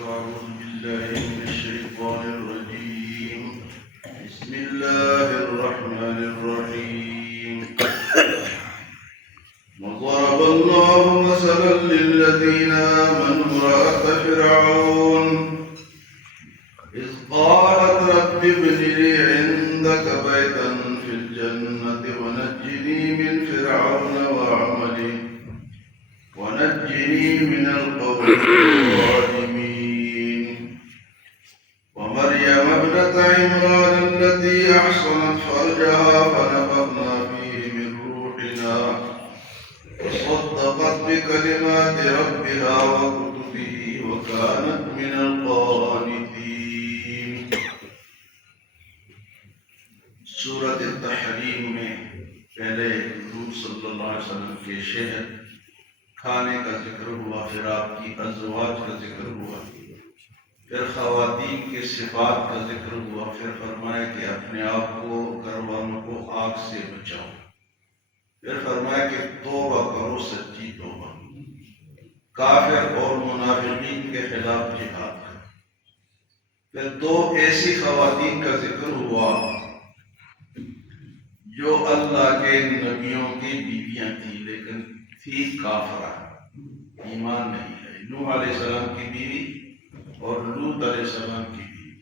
أعوذ بالله من الشيطان الرجيم. بسم الله الرحمن الرحيم. وضرب الله مثلا للذين آمنوا امرأة فرعون إذ قالت رب ابن لي عندك بيتا في الجنة ونجني من فرعون وعمله ونجني من القوم الظالمين. ومريم ابنة عمران التي أحصنت فرجها فنفخنا فيه من روحنا وصدقت بكلمات ربها وكتبه وكانت من القانتين. سورة التحریم میں پہلے حضور صلی اللہ علیہ وسلم کے شہر کھانے کا ذکر ہوا، پھر آپ کی ازواج کا ذکر ہوا، پھر خواتین کے صفات کا ذکر ہوا، پھر فرمایا کہ اپنے آپ کو گھر والوں کو آگ سے بچاؤ، پھر فرمایا کہ توبہ کرو، سچی توبہ، کافر اور منافقین کے خلاف جہاد کرو. پھر دو ایسی خواتین کا ذکر ہوا جو اللہ کے نبیوں کی بیویاں تھیں لیکن تھی کافرہ، ایمان نہیں ہے. نوح علیہ السلام کی بیوی اور لوط علیہ السلام کی بیوی.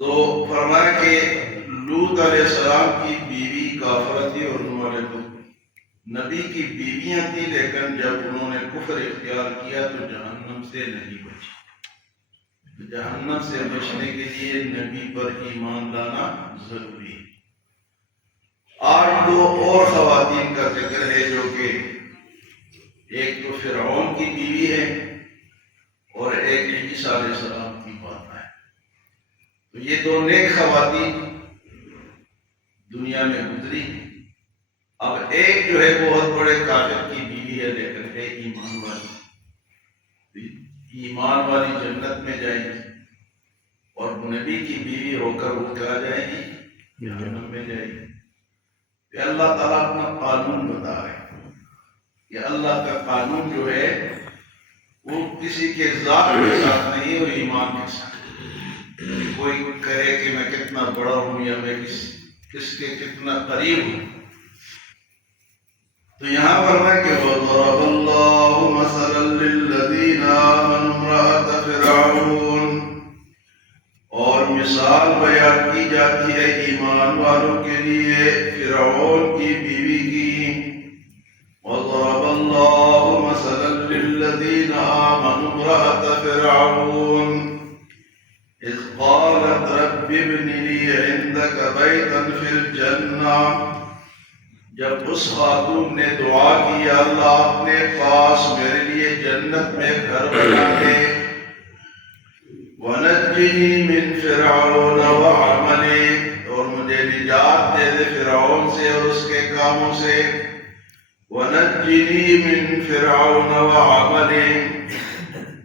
تو فرمایا کہ لوط علیہ السلام کی بیوی کافرہ تھی اور نوح علیہ السلام نبی کی بیویاں تھیں، لیکن جب انہوں نے کفر اختیار کیا تو جہنم سے نہیں بچی. جہنم سے بچنے کے لیے نبی پر ایمان لانا ضروری ہے. آج دو اور خواتین کا ذکر ہے جو کہ ایک تو فرعون کی بیوی ہے اور ایک عیسیٰ علیہ السلام کی بات ہے. تو یہ دو نیک خواتین دنیا میں گزری. اب ایک جو ہے بہت بڑے کافر کی بیوی ہے لیکن ہے ایمان والی. ایمان والی جنت میں جائیں گی اور نبی کی بیوی ہو کر وہ کیا جائے گی؟ جہنم میں جائے گی. کہ اللہ تعالیٰ اپنا قانون بتا رہے ہیں کہ اللہ کا قانون جو ہے وہ کسی کے ذات کے ساتھ نہیں، وہ ایمان کے ساتھ. کوئی کہے کہ میں کتنا بڑا ہوں یا میں کس کے کتنا قریب ہوں. تو یہاں فرمائے کہ وَضَرَبَ اللَّهُ مَثَلًا لِلَّذِينَ آمَنُوا امْرَأَتَ فِرْعَوْنَ، اور مثال بیان کی جاتی ہے ایمان والوں کے لیے فرعون کی بیوی کی. وَضَرَبَ اللَّهُ مَثَلًا لِلَّذِينَ آمَنُوا امْرَأَتَ فِرْعَوْنَ إِذْ قَالَتْ رَبِّ ابْنِ لِي عِندَكَ بَيْتًا فِي الْجَنَّةِ، جب اس خاتون نے دعا کی یا اللہ اپنے پاس میرے لیے جنت میں گھر بنا دے. وَنَجِّنِي مِن فِرْعَوْنَ وَعَمَلِهِ، اور مجھے نجات دے دے فرعون سے اور اس کے کاموں سے. وَنَجِّنِي مِن فِرْعَوْنَ وَعَمَلِهِ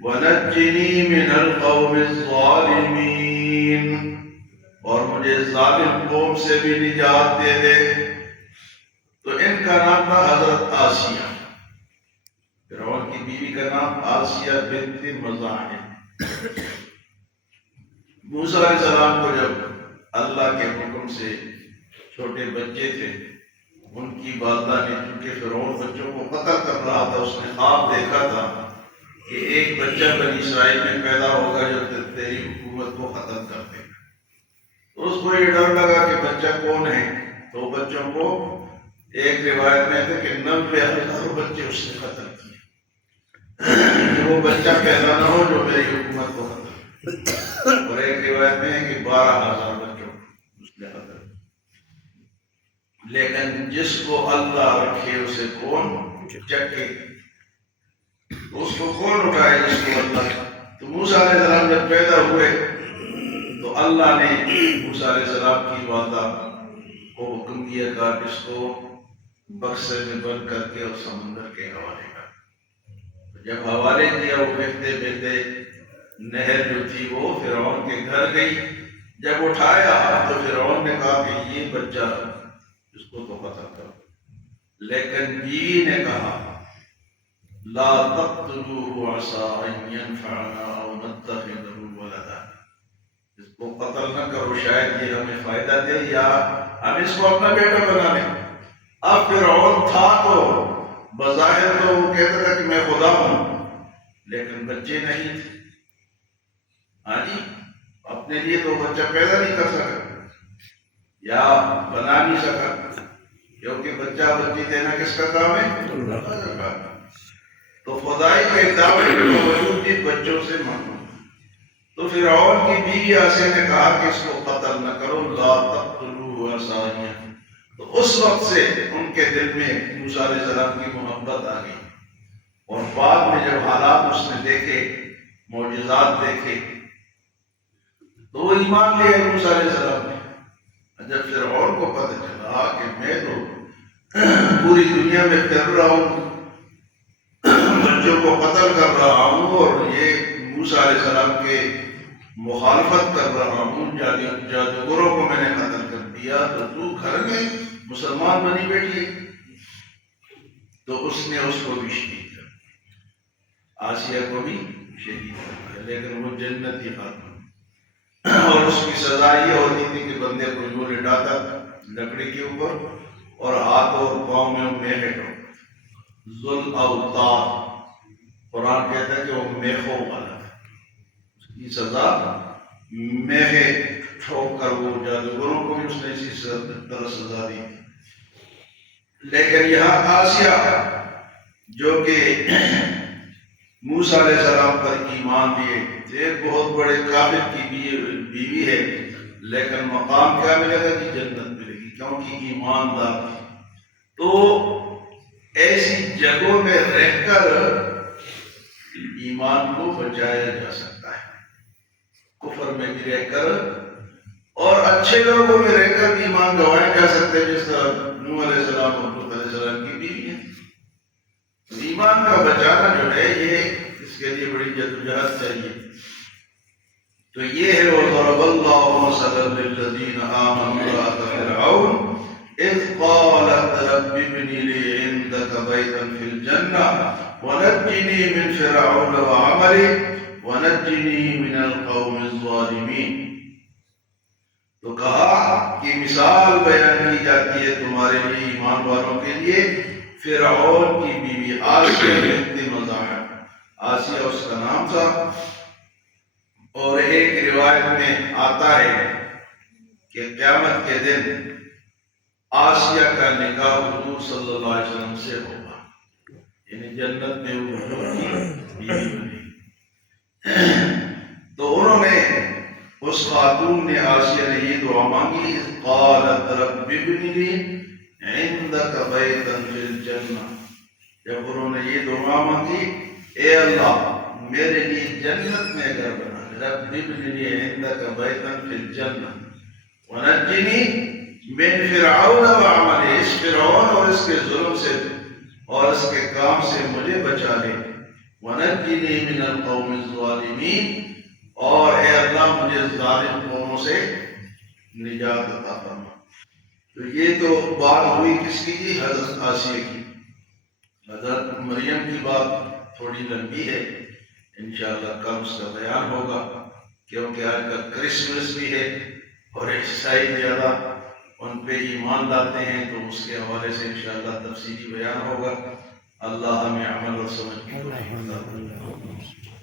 وَنَجِّنِي مِنَ الْقَوْمِ الظَّالِمِينَ، اور مجھے ظالم قوم سے بھی نجات دے دے. تو ان کا نام تھا حضرت آسیہ. فرعون کی بیوی کا نام آسیہ بنت مزاحم. موسیٰ علیہ السلام کو جب اللہ کے حکم سے چھوٹے بچے تھے، ان کی والدہ نے چونکہ فرعون بچوں کو قتل کر رہا تھا، اس نے خواب دیکھا تھا کہ ایک بچہ بنی اسرائیل میں پیدا ہوگا جو تیری حکومت کو ختم کر دے گا. تو اس کو یہ ڈر لگا کہ بچہ کون ہے. تو بچوں کو ایک روایت میں ہے کہ 90,000 بچے اس نے قتل کیے کہ وہ بچہ پیدا نہ ہو جو میری حکومت کو ختم. اور ایک روایت میں ہے کہ 12,000 بچوں اس نے قتل. لیکن جس کو اللہ رکھے اسے کون چکے، اس کو کون اٹھائے جس کو اللہ. تو موسیٰ علیہ السلام جب پیدا ہوئے تو اللہ نے موسیٰ علیہ السلام کی والدہ کو حکم دیا کہ اس کو بکسے میں بند کر کے اور سمندر کے حوالے کر. جب حوالے کیا وہ بہتے بہتے نہر جو تھی وہ فرعون کے گھر گئی. جب اٹھایا تو فرعون نے کہا کہ یہ بچہ اس کو تو قتل کرو، لیکن بیوی نے کہا لا تقتلوه عسى ان ينفعنا او نتخذه ولدا، اس کو قتل نہ کرو شاید یہ ہمیں فائدہ دے یا ہم اس کو اپنا بیٹا بنا لیں۔ اب فرعون تھا تو بظاہر تو وہ کہتا تھا کہ میں خدا ہوں، لیکن بچے نہیں تھے۔ ہاں جی، اپنے لیے تو بچہ پیدا نہیں کر سکا یا بنا نہیں سکا، کیونکہ بچہ بچی دینا کس کا کام ہے؟ اللہ کا کام ہے۔ تو خدائی کے دعوے کے باوجود بھی بچوں سے محروم۔ تو فرعون کی بیوی آسیہ نے کہا کہ اس کو قتل نہ کرو، لا تقتلوه عسى ان ينفعنا۔ تو اس وقت سے ان کے دل میں موسیٰ علیہ السلام کی محبت آ گئی، اور بعد میں جب حالات اس نے دیکھے، معجزات دیکھے، تو وہ ایمان لے آئے موسیٰ علیہ السلام نے۔ جب فرعون کو پتہ چلا کہ میں تو پوری دنیا میں پھر رہا ہوں، بچوں کو قتل کر رہا ہوں، اور یہ موسیٰ علیہ السلام کے مخالفت کر رہا ہوں، جادوگروں کو میں نے قتل کر دیا، تو گھر میں مسلمان بنی بیٹھی ہے۔ تو اس نے اس کو بھی شہید کر، آسیہ کو بھی شہید کر، لیکن وہ جنتی خاتون، اور اس کی سزا یہ ہوتی تھی کہ بندے کو یوں لٹاتا لکڑی کے اوپر، اور ہاتھ اور پاؤں میں میخ ذل اوتار، قرآن کہتا ہے کہ وہ میخوں والا تھا، اس کی سزا میخے ٹھوک کر، وہ جادوگروں کو بھی اس نے اسی طرح سزا دی۔ لیکن یہاں آسیہ جو کہ موسیٰ علیہ السلام پر ایمان لیے، ایک بہت بڑے کافر کی بیوی ہے، لیکن مقام کیا ملے گا؟ کہ جنت ملے گی، کیونکہ ایماندار تھی۔ تو ایسی جگہوں میں رہ کر ایمان کو بچایا جا سکتا ہے، کفر میں بھی رہ کر، اور اچھے لوگوں میں رہ کر بھی ایمان گنوائے جا سکتے ہیں، جس طرح نوح علیہ السلام اور لوط علیہ السلام کی بیوی ہے۔ ایمان کا بچانا جو ہے، یہ اس کے لیے بڑی جدوجہد چاہیے۔ تو یہ ہے وَضَرَبَ اللَّهُ مَثَلًا لِلَّذِينَ آمَنُوا امْرَأَتَ فِرْعَوْنَ إِذْ قَالَتْ رَبِّ ابْنِ لِي عِندَكَ بَيْتًا فِي الْجَنَّةِ وَنَجِّنِي مِنْ فِرْعَوْنَ وَعَمَلِهِ وَنَجِّنِي مِنَ الْقَوْمِ الظَّالِمِينَ۔ تو کہا کہ مثال بیان کی جاتی ہے تمہارے لیے، ایمان والوں کے لیے، فرعون کی بیوی آسیہ بنت مزاحم۔ آسیہ اس کا نام تھا، اور ایک روایت میں آتا ہے کہ قیامت کے دن آسیہ کا نکاح حضور صلی اللہ علیہ وسلم سے ہوگا، یعنی جنت میں وہ حضور کی بیوی بنی۔ تو انہوں نے، اس خاتون نے، آسیہ نے یہ دعا مانگی، اذ قالت رب ابن لی عندک بیتا فی الجنہ، جب انہوں نے یہ دعا مانگی، اے اللہ میرے لیے جنت میں گھر بنا، رب ابن لی عندک بیتا فی الجنہ ونجنی من فرعون وعملہ، اس فرعون اور اس کے ظلم سے اور اس کے کام سے مجھے بچا لے، ونجنی من القوم الظالمین، اور اے اللہ مجھے ظالم قوموں سے نجات عطا فرما۔ تو یہ تو بات ہوئی کس کی؟ حضرت آسیہ کی۔ حضرت مریم کی بات تھوڑی لمبی ہے، انشاءاللہ کل اس کا بیان ہوگا، کیونکہ آج کل کرسمس بھی ہے اور عیسائی زیادہ ان پہ ایمان لاتے ہیں، تو اس کے حوالے سے انشاءاللہ تفصیلی بیان ہوگا۔ اللہ ہمیں عمل اور سمجھ کی توفیق عطا فرمائے۔